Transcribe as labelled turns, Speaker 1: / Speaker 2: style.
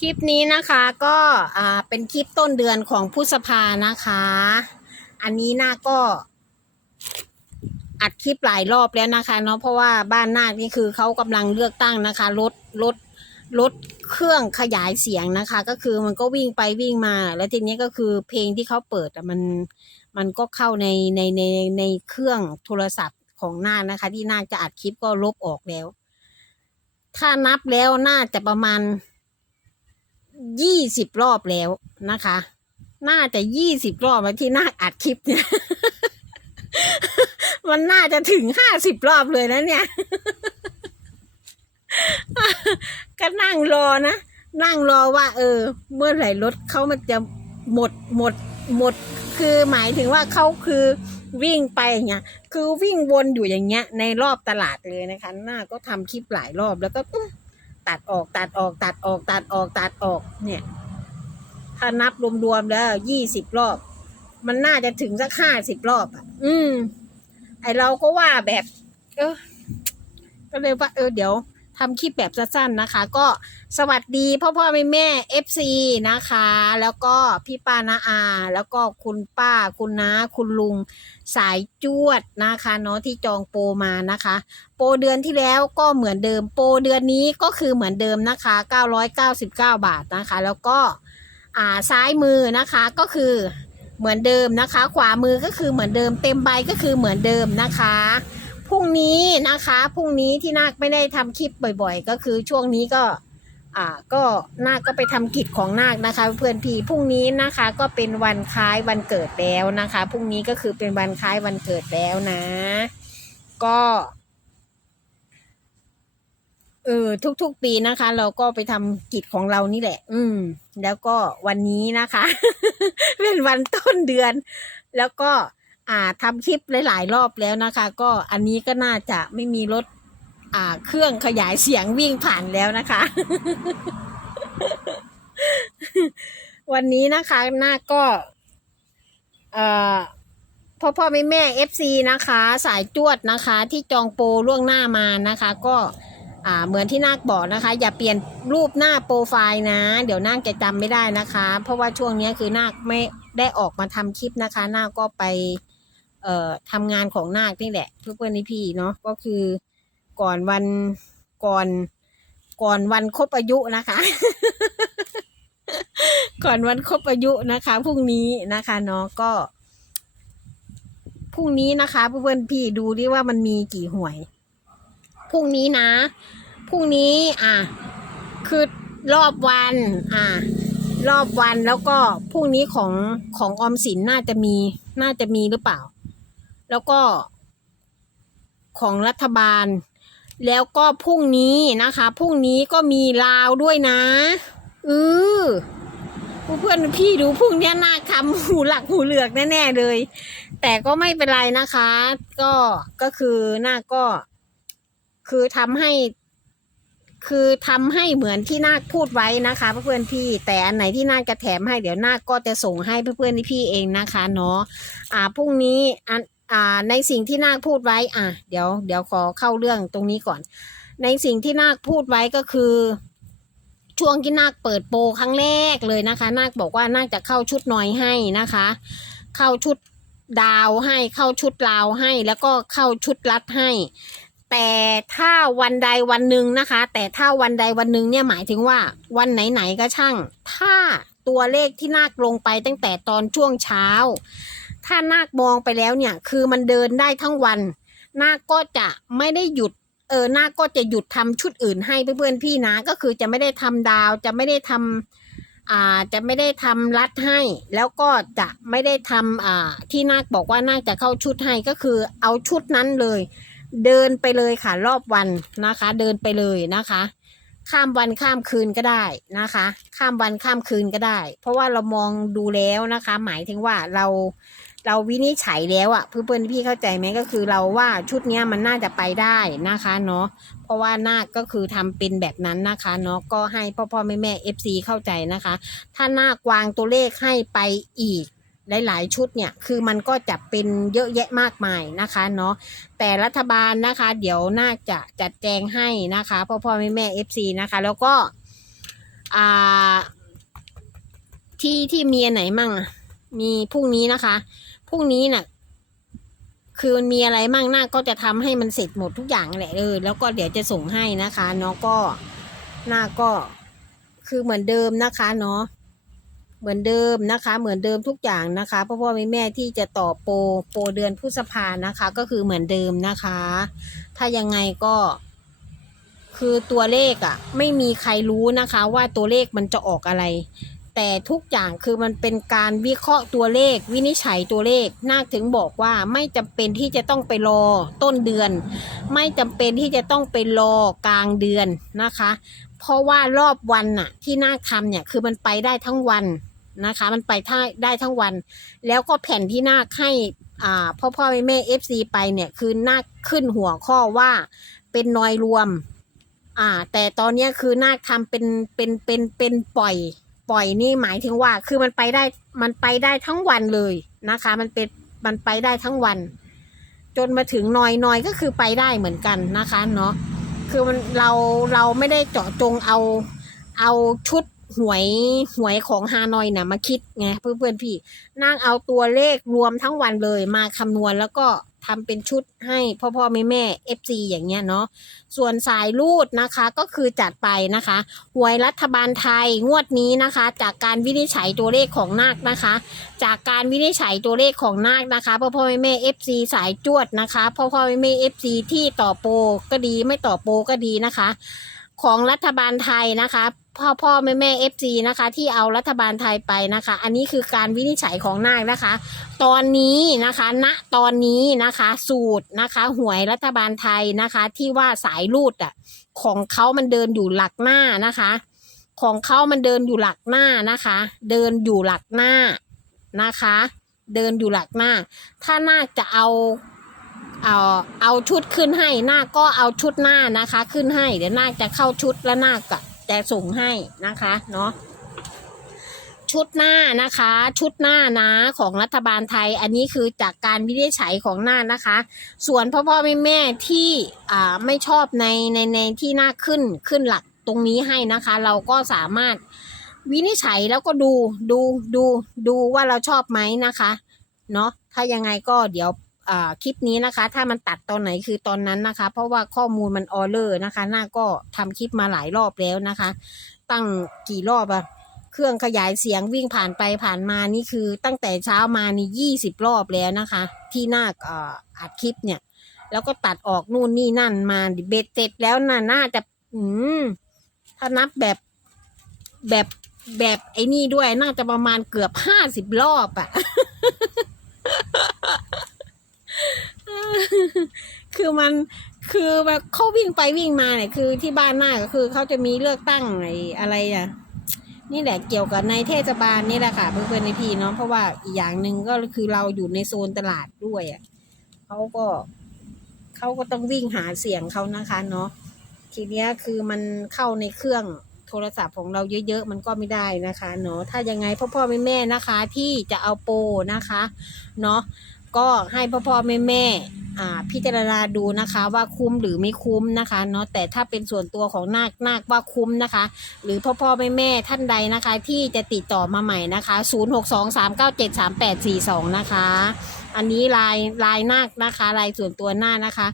Speaker 1: คลิปนี้นะคะก็อ่าเป็นคลิปต้นเดือนของพฤษภานะคะ อันนี้นาคก็ อัดคลิปหลายรอบแล้วนะคะเนาะเพราะว่าบ้านนาคนี่คือเขากำลังเลือกตั้งนะคะรถรถรถเครื่องขยายเสียงนะคะ ก็คือมันก็วิ่งไปวิ่งมา แล้วทีนี้ก็คือเพลงที่เขาเปิดมันมันก็เข้าในในในในเครื่องโทรศัพท์ของนาคนะคะ ที่นาคจะอัดคลิปก็ลบออกแล้ว ถ้านับแล้วน่าจะประมาณ ยี่สิบรอบแล้วนะคะ น่าจะยี่สิบรอบแล้วที่นาคอัดคลิปเนี่ยมันน่าจะถึงห้าสิบรอบเลยนะเนี่ย ก็นั่งรอนะ นั่งรอว่า เออ เมื่อไหร่รถเขามันจะหมดหมดหมด คือหมายถึงว่าเขาคือวิ่งไปอย่างเงี้ย คือวิ่งวนอยู่อย่างเงี้ย ในรอบตลาดเลยนะคะ หน้าก็ทำคลิปหลายรอบแล้วก็ ตัดออกตัดออกตัดออกตัดออกตัดออกเนี่ย ถ้านับรวมๆแล้วยี่สิบรอบ มันน่าจะถึงสักห้าสิบรอบอะ อืม ไอเราก็ว่าแบบ เออก็เลยว่าเออเดี๋ยว ทำคลิปแบบสั้นๆนะคะ ก็สวัสดีพ่อพ่อแม่แม่เอฟซีนะคะ แล้วก็พี่ป้านาอา แล้วก็คุณป้าคุณน้าคุณลุงสายจวดนะคะเนาะที่จองโปรมานะคะ โปรเดือนที่แล้วก็เหมือนเดิมโปรเดือนนี้ก็คือเหมือนเดิมนะคะ 999 บาทนะคะ แล้วก็อ่าซ้ายมือนะคะก็คือเหมือนเดิมนะคะ ขวามือก็คือเหมือนเดิม เต็มใบก็คือเหมือนเดิมนะคะ พรุ่งนี้นะคะพรุ่งนี้ที่นาคไม่ได้ทำคลิปบ่อย ๆ ก็คือช่วงนี้ก็ อ่าก็นาคก็ไปทำกิจของนาคนะคะ เพื่อนพี่พรุ่งนี้นะคะก็เป็นวันคล้ายวันเกิดแล้วนะคะพรุ่งนี้ก็คือเป็นวันคล้ายวันเกิดแล้วนะ ก็เออทุกๆปีนะคะ เราก็ไปทำกิจของเรานี่แหละ อืม แล้วก็วันนี้นะคะ เป็นวันต้นเดือน แล้วก็ อ่าทำคลิปหลาย ๆ รอบแล้วนะคะ ก็อันนี้ก็น่าจะไม่มีรถอ่าเครื่องขยายเสียงวิ่งผ่านแล้วนะคะ วันนี้นะคะหน้าก็เอ่อพ่อพ่อแม่แม่เอฟซีนะคะ สายจวดนะคะ ที่จองโปรล่วงหน้ามานะคะ ก็อ่าเหมือนที่นาคบอกนะคะ อย่าเปลี่ยนรูปหน้าโปรไฟล์นะ เดี๋ยวนาคจะจำไม่ได้นะคะ เพราะว่าช่วงนี้คือนาคไม่ได้ออกมาทำคลิปนะคะ นาคก็ไป เอ่อทำงานของนาคนี่แหละเพื่อนเพื่อนพี่ๆเนาะก็คือก่อนวันก่อนก่อนวันครบอายุนะคะ ก่อนวันครบอายุนะคะพรุ่งนี้นะคะเนาะก็พรุ่งนี้นะคะเพื่อนๆพี่ดูดิว่ามันมีกี่หวยพรุ่งนี้นะพรุ่งนี้ อะ คือรอบวัน อะรอบวันแล้วก็พรุ่งนี้ของของออมสินน่าจะมี น่าจะมีหรือเปล่า แล้วก็ ของรัฐบาล แล้วก็พรุ่งนี้นะคะพรุ่งนี้ก็มีลาวด้วยนะเออเพื่อนพี่ดูพรุ่งนี้หน้าคำหูหลักหูเหลือกแน่ๆเลย แต่ก็ไม่เป็นไรนะคะ ก็ก็คือหน้าก็ คือทำให้ คือทำให้เหมือนที่นาคพูดไว้นะคะ เพื่อนพี่ แต่อันไหนที่นาคจะแถมให้เดี๋ยวนาคก็จะส่งให้เพื่อนๆพี่เองนะคะ เนาะอ่าพรุ่งนี้อัน อ่าในสิ่งที่นาคพูดไว้ อะ เดี๋ยวเดี๋ยวขอเข้าเรื่องตรงนี้ก่อน ในสิ่งที่นาคพูดไว้ก็คือ ช่วงที่นาคเปิดโปรครั้งแรกเลยนะคะ นาคบอกว่านาคจะเข้าชุดน้อยให้นะคะ เข้าชุดดาวให้เข้าชุดลาวให้ แล้วก็เข้าชุดรัดให้ แต่ถ้าวันใดวันหนึ่งนะคะ แต่ถ้าวันใดวันหนึ่งเนี่ยหมายถึงว่า วันไหนๆก็ช่าง ถ้าตัวเลขที่นาคลงไปตั้งแต่ตอนช่วงเช้า ถ้านาคมองไปแล้วเนี่ย คือมันเดินได้ทั้งวัน นาคก็จะไม่ได้หยุด เออนาคก็จะหยุดทำชุดอื่นให้เพื่อนๆพี่นะ ก็คือจะไม่ได้ทำดาว จะไม่ได้ทำอ่าจะไม่ได้ทำรัดให้ แล้วก็จะไม่ได้ทำอ่าที่นาคบอกว่านาคจะเข้าชุดให้ก็คือเอาชุดนั้นเลย เดินไปเลยค่ะรอบวันนะคะ เดินไปเลยนะคะ ข้ามวันข้ามคืนก็ได้นะคะ ข้ามวันข้ามคืนก็ได้ เพราะว่าเรามองดูแล้วนะคะ หมายถึงว่าเรา เราวินิจฉัยแล้วอะ่ะเพื่อนๆพี่เข้าใจไหมก็คือเราว่าชุดเนี้ยมันน่าจะไปได้นะคะเนาะเพราะว่านาคก็คือทำเป็นแบบนั้นนะคะเนาะก็ให้พ่อพ่อแม่แม่เอฟซีเข้าใจนะคะ ถ้านาควางตัวเลขให้ไปอีกหลายๆชุดเนี่ยคือมันก็จะเป็นเยอะแยะมากมายนะคะเนาะแต่รัฐบาลนะคะ เดี๋ยวน่าจะจัดแจงให้นะคะพ่อพ่อแม่แม่เอฟซีนะคะ แล้วก็อ่าที่ที่มีอันไหนมั่งมีพรุ่งนี้นะคะ พรุ่งนี้น่ะ คือมันมีอะไรมั่งหน้าก็จะทำให้มันเสร็จหมดทุกอย่างแหละเออแล้วก็เดี๋ยวจะส่งให้นะคะเนาะก็หน้าก็คือเหมือนเดิมนะคะเนาะเหมือนเดิมนะคะ เหมือนเดิมทุกอย่างนะคะพ่อพ่อแม่แม่ที่จะต่อโปรโปรเดือนพฤษภานะคะ ก็คือเหมือนเดิมนะคะ ถ้ายังไงก็ คือตัวเลขอะ่ะ ไม่มีใครรู้นะคะ ว่าตัวเลขมันจะออกอะไร แต่ทุกอย่างคือมันเป็นการวิเคราะห์ตัวเลข วินิจฉัยตัวเลขนาคถึงบอกว่าไม่จำเป็นที่จะต้องไปรอต้นเดือน ไม่จำเป็นที่จะต้องไปรอกลางเดือนนะคะ เพราะว่ารอบวันน่ะที่นาคทำเนี่ยคือมันไปได้ทั้งวันนะคะ มันไปได้ทั้งวัน แล้วก็แผ่นที่นาคให้อ่าพ่อพ่อแม่แม่เอฟซีไปเนี่ยคือนาคขึ้นหัวข้อว่าเป็นนอยรวมอ่าแต่ตอนนี้คือนาคทำเป็นเป็นเป็นเป็นปล่อย ปล่อยนี่หมายถึงว่า คือมันไปได้มันไปได้ทั้งวันเลยนะคะ มันเป็นมันไปได้ทั้งวัน จนมาถึงนอยนอยก็คือไปได้เหมือนกันนะคะเนาะคือมันเราเราไม่ได้เจาะจงเอาเอาชุด หวยหวยของฮานอยนะมาคิดไงเพื่อนเพื่อนพี่นั่งเอาตัวเลขรวมทั้งวันเลยมาคำนวณแล้วก็ทำเป็นชุดให้พ่อพ่อแม่แม่เอฟซีอย่างเงี้ยเนาะส่วนสายรูดนะคะก็คือจัดไปนะคะหวยรัฐบาลไทยงวดนี้นะคะ จากการวินิจฉัยตัวเลขของนาคนะคะ จากการวินิจฉัยตัวเลขของนาคนะคะพ่อพ่อแม่แม่เอฟซีสายจวดนะคะพ่อพ่อแม่แม่เอฟซีที่ต่อโปรก็ดีไม่ต่อโปรก็ดีนะคะ ของรัฐบาลไทยนะคะ พ่อพ่อแม่แม่เอฟซีนะคะ ที่เอารัฐบาลไทยไปนะคะ อันนี้คือการวินิจฉัยของนาคนะคะ ตอนนี้นะคะ ณตอนนี้นะคะ สูตรนะคะ หวยรัฐบาลไทยนะคะ ที่ว่าสายรูดอะของเขามันเดินอยู่หลักหน้านะคะ ของเขามันเดินอยู่หลักหน้านะคะ เดินอยู่หลักหน้านะคะ เดินอยู่หลักหน้า ถ้านาคจะเอา เอาเอาชุดขึ้นให้นาก็เอาชุดหน้านะคะ ขึ้นให้เดี๋ยวหน้าจะเข้าชุดแล้วหน้าก็จะส่งให้นะคะเนาะชุดหน้านะคะ ชุดหน้านะของรัฐบาลไทย อันนี้คือจากการวินิจฉัยของหน้านะคะ ส่วนพ่อพ่อแม่แม่ที่อ่าไม่ชอบในในในที่หน้าขึ้นขึ้นหลักตรงนี้ให้นะคะ เราก็สามารถวินิจฉัยแล้วก็ดูดูดูดูว่าเราชอบไหมนะคะเนาะถ้ายังไงก็เดี๋ยว คลิปนี้นะคะ ถ้ามันตัดตอนไหนคือตอนนั้นนะคะ เพราะว่าข้อมูลมันออเลอร์นะคะ หน้าก็ทำคลิปมาหลายรอบแล้วนะคะ ตั้งกี่รอบอะเครื่องขยายเสียงวิ่งผ่านไปผ่านมานี่คือตั้งแต่เช้ามานี่ยี่สิบรอบแล้วนะคะ ที่หน้าอัดคลิปเนี่ย แล้วก็ตัดออกนู่นนี่นั่นมาเบ็ดเสร็จแล้วน่ะน่าจะอืมถ้านับแบบแบบแบบไอ้นี่ด้วยน่าจะประมาณเกือบห้าสิบรอบอะ คือมัน คือแบบเขาวิ่งไปวิ่งมาเนี่ยคือที่บ้านหน้าก็คือเขาจะมีเลือกตั้งไอ้อะไรอะนี่แหละเกี่ยวกับในเทศบาลนี่แหละค่ะเพื่อนๆในพี่เนาะเพราะว่าอีกอย่างหนึ่งก็คือเราอยู่ในโซนตลาดด้วยอะเขาก็เขาก็ต้องวิ่งหาเสียงเขานะคะเนาะทีเนี้ยคือมันเข้าในเครื่องโทรศัพท์ของเราเยอะๆ มันก็ไม่ได้นะคะเนาะถ้ายังไงพ่อพ่อแม่แม่ๆนะคะ ที่จะเอาโปรนะคะ เนาะ ก็ให้พ่อพ่อแม่แม่พิจารณาดูนะคะว่าคุ้มหรือไม่คุ้มนะคะเนาะแต่ถ้าเป็นส่วนตัวของนาคนาคว่าคุ้มนะคะ หรือพ่อพ่อแม่แม่ท่านใดนะคะ ที่จะติดต่อมาใหม่นะคะ 0623973842 นะคะ อันนี้ลายลายนาคนะคะลายส่วนตัวหน้านะคะ